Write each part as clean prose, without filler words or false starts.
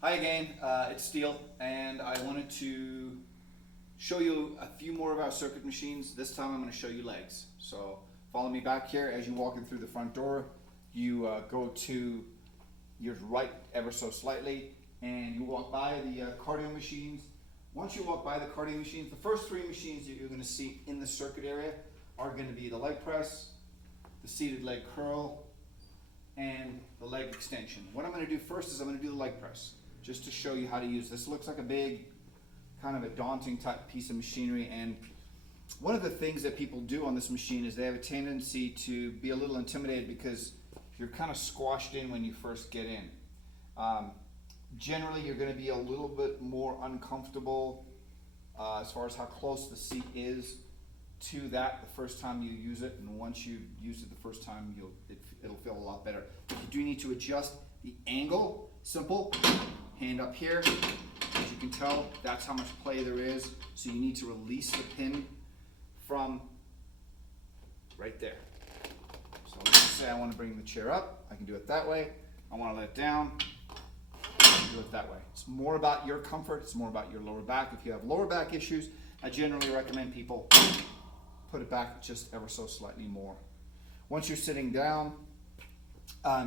Hi again, it's Steele, and I wanted to show you a few more of our circuit machines. This time I'm going to show you legs. So follow me back here. As you walk in through the front door, you go to your right ever so slightly, and you walk by the cardio machines. Once you walk by the cardio machines, the first three machines that you're going to see in the circuit area are going to be the leg press, the seated leg curl, and the leg extension. What I'm going to do first is I'm going to do the leg press, just to show you how to use this. Looks like a big, kind of a daunting type piece of machinery, and one of the things that people do on this machine is they have a tendency to be a little intimidated because you're kind of squashed in when you first get in. Generally, you're going to be a little bit more uncomfortable as far as how close the seat is to that the first time you use it, and once you use it the first time, it'll feel a lot better. You do need to adjust the angle. Simple. Hand up here. As you can tell, that's how much play there is. So you need to release the pin from right there. So let's say I want to bring the chair up. I can do it that way. I want to let it down. I can do it that way. It's more about your comfort. It's more about your lower back. If you have lower back issues, I generally recommend people put it back just ever so slightly more. Once you're sitting down,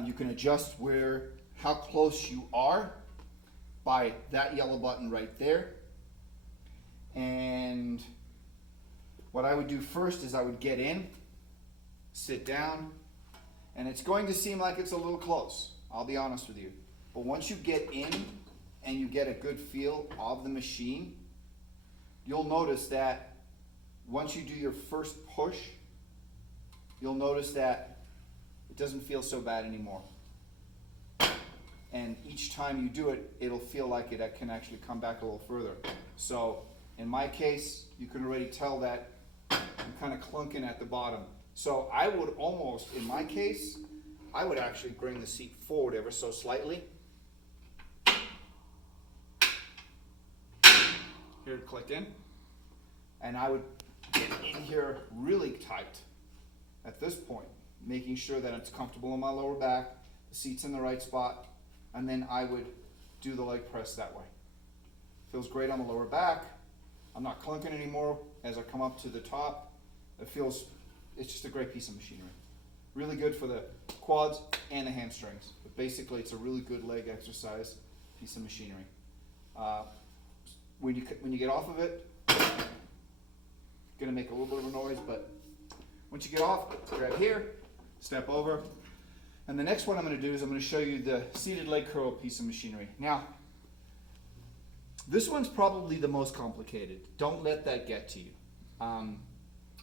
you can adjust how close you are by that yellow button right there. And what I would do first is I would get in, sit down, and it's going to seem like it's a little close, I'll be honest with you. But once you get in and you get a good feel of the machine, you'll notice that once you do your first push, you'll notice that it doesn't feel so bad anymore. And each time you do it, it'll feel like it can actually come back a little further. So in my case, you can already tell that I'm kind of clunking at the bottom. So I would almost, in my case, I would actually bring the seat forward ever so slightly. Here to click in. And I would get in here really tight at this point, making sure that it's comfortable in my lower back, the seat's in the right spot, and then I would do the leg press that way. Feels great on the lower back. I'm not clunking anymore as I come up to the top. It's just a great piece of machinery. Really good for the quads and the hamstrings. But basically, it's a really good leg exercise piece of machinery. When you get off of it, gonna make a little bit of a noise, but once you get off, grab here, step over, and the next one I'm going to do is I'm going to show you the seated leg curl piece of machinery. Now, this one's probably the most complicated. Don't let that get to you.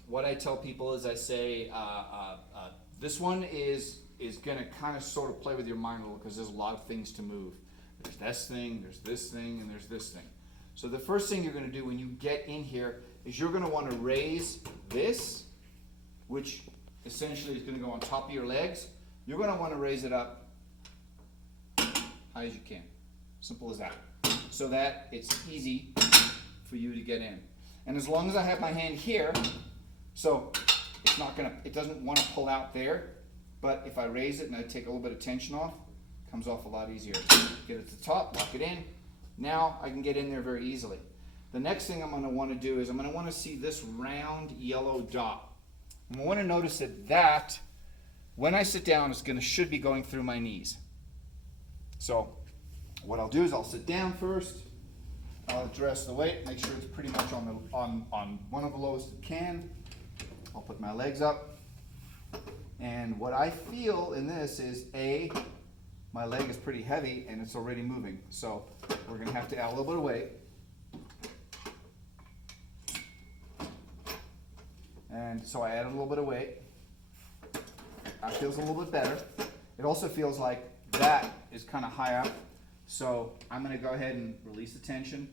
What I tell people is I say this one is going to kind of sort of play with your mind a little because there's a lot of things to move. There's this thing, there's this thing, and there's this thing. So the first thing you're going to do when you get in here is you're going to want to raise this, which essentially is going to go on top of your legs. You're going to want to raise it up high as you can. Simple as that. So that it's easy for you to get in. And as long as I have my hand here, so it doesn't want to pull out there, but if I raise it and I take a little bit of tension off, it comes off a lot easier. Get it to the top, lock it in. Now I can get in there very easily. The next thing I'm going to want to do is I'm going to want to see this round yellow dot. I want to notice that when I sit down, should be going through my knees. So what I'll do is I'll sit down first. I'll address the weight, make sure it's pretty much on one of the lowest it can. I'll put my legs up. And what I feel in this is my leg is pretty heavy and it's already moving. So we're going to have to add a little bit of weight. And so I add a little bit of weight. That feels a little bit better. It also feels like that is kind of high up. So I'm going to go ahead and release the tension,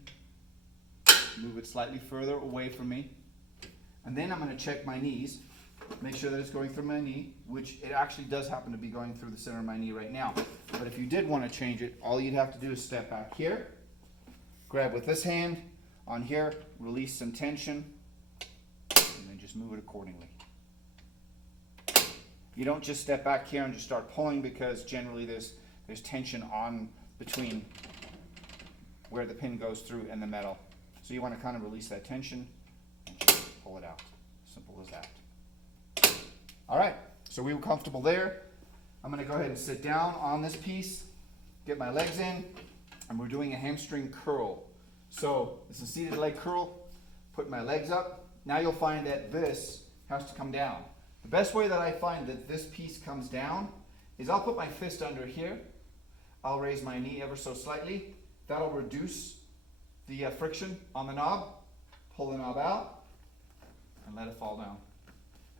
move it slightly further away from me. And then I'm going to check my knees, make sure that it's going through my knee, which it actually does happen to be going through the center of my knee right now. But if you did want to change it, all you'd have to do is step back here, grab with this hand on here, release some tension, and then just move it accordingly. You don't just step back here and just start pulling because generally there's tension on between where the pin goes through in the metal. So you want to kind of release that tension and just pull it out. Simple as that. All right, so we were comfortable there. I'm going to go ahead and sit down on this piece, get my legs in, and we're doing a hamstring curl. So it's a seated leg curl. Put my legs up. Now you'll find that this has to come down. The best way that I find that this piece comes down is I'll put my fist under here. I'll raise my knee ever so slightly. That'll reduce the friction on the knob. Pull the knob out and let it fall down.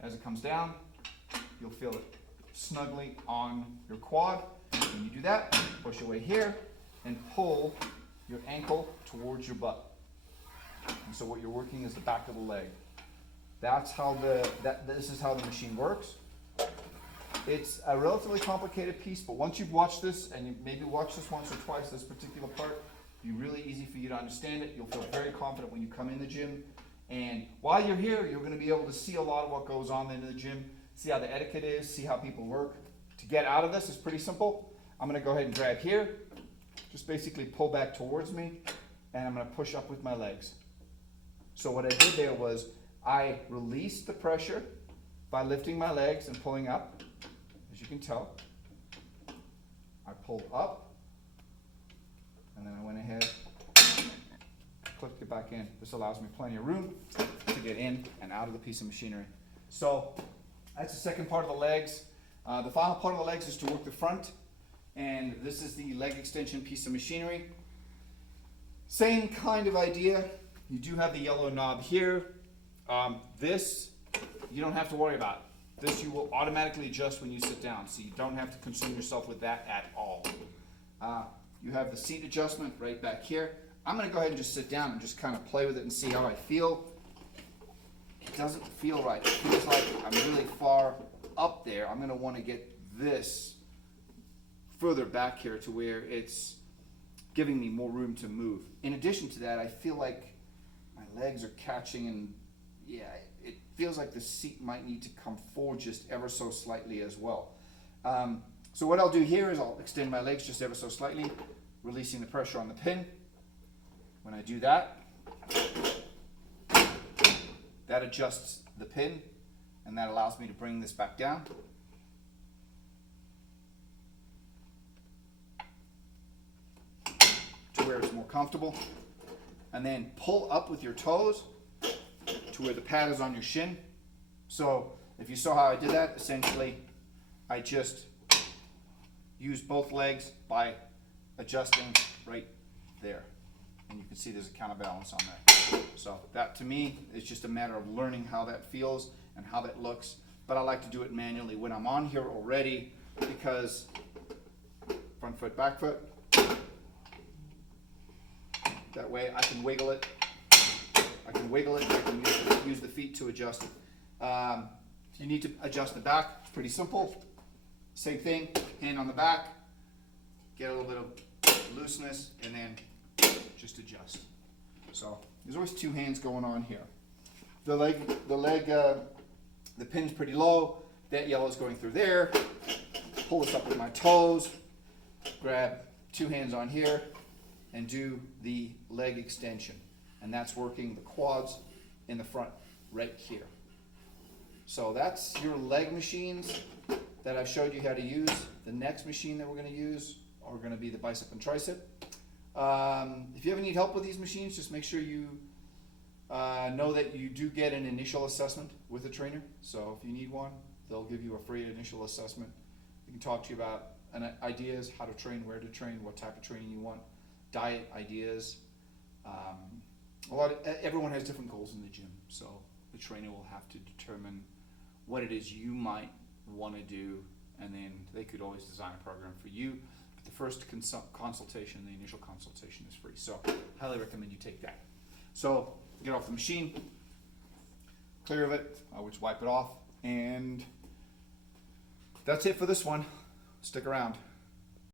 As it comes down, you'll feel it snugly on your quad. When you do that, push away here and pull your ankle towards your butt. And so what you're working is the back of the leg. That's how this is how the machine works. It's a relatively complicated piece, but once you've watched this, and you maybe watched this once or twice, this particular part, it'll be really easy for you to understand it. You'll feel very confident when you come in the gym. And while you're here, you're going to be able to see a lot of what goes on in the gym, see how the etiquette is, see how people work. To get out of this is pretty simple. I'm going to go ahead and grab here, just basically pull back towards me, and I'm going to push up with my legs. So what I did there was I released the pressure by lifting my legs and pulling up. As you can tell, I pulled up, and then I went ahead, clicked it back in. This allows me plenty of room to get in and out of the piece of machinery. So that's the second part of the legs. The final part of the legs is to work the front, and this is the leg extension piece of machinery. Same kind of idea. You do have the yellow knob here. This you don't have to worry about. This you will automatically adjust when you sit down, so you don't have to consume yourself with that at all. You have the seat adjustment right back here. I'm going to go ahead and just sit down and just kind of play with it and see how I feel. It doesn't feel right. It feels like I'm really far up there. I'm going to want to get this further back here to where it's giving me more room to move. In addition to that, I feel like my legs are catching, and yeah, it feels like the seat might need to come forward just ever so slightly as well. So what I'll do here is I'll extend my legs just ever so slightly, releasing the pressure on the pin. When I do that, that adjusts the pin, and that allows me to bring this back down. To where it's more comfortable. And then pull up with your toes to where the pad is on your shin. So if you saw how I did that, essentially I just used both legs by adjusting right there. And you can see there's a counterbalance on there. So that to me is just a matter of learning how that feels and how that looks. But I like to do it manually when I'm on here already, because front foot, back foot. That way I can wiggle it. I can use the feet to adjust it. If you need to adjust the back, it's pretty simple. Same thing, hand on the back, get a little bit of looseness, and then just adjust. So there's always two hands going on here. The pin's pretty low. That yellow's going through there. Pull this up with my toes. Grab two hands on here and do the leg extension. And that's working the quads in the front right here. So that's your leg machines that I've showed you how to use. The next machine that we're going to use are going to be the bicep and tricep. If you ever need help with these machines, just make sure you know that you do get an initial assessment with a trainer. So if you need one, they'll give you a free initial assessment. They can talk to you about ideas, how to train, where to train, what type of training you want, diet ideas. Everyone has different goals in the gym, so the trainer will have to determine what it is you might want to do, and then they could always design a program for you. But the first consultation, the initial consultation, is free, so highly recommend you take that. So get off the machine, clear of it, which wipe it off, and that's it for this one. Stick around.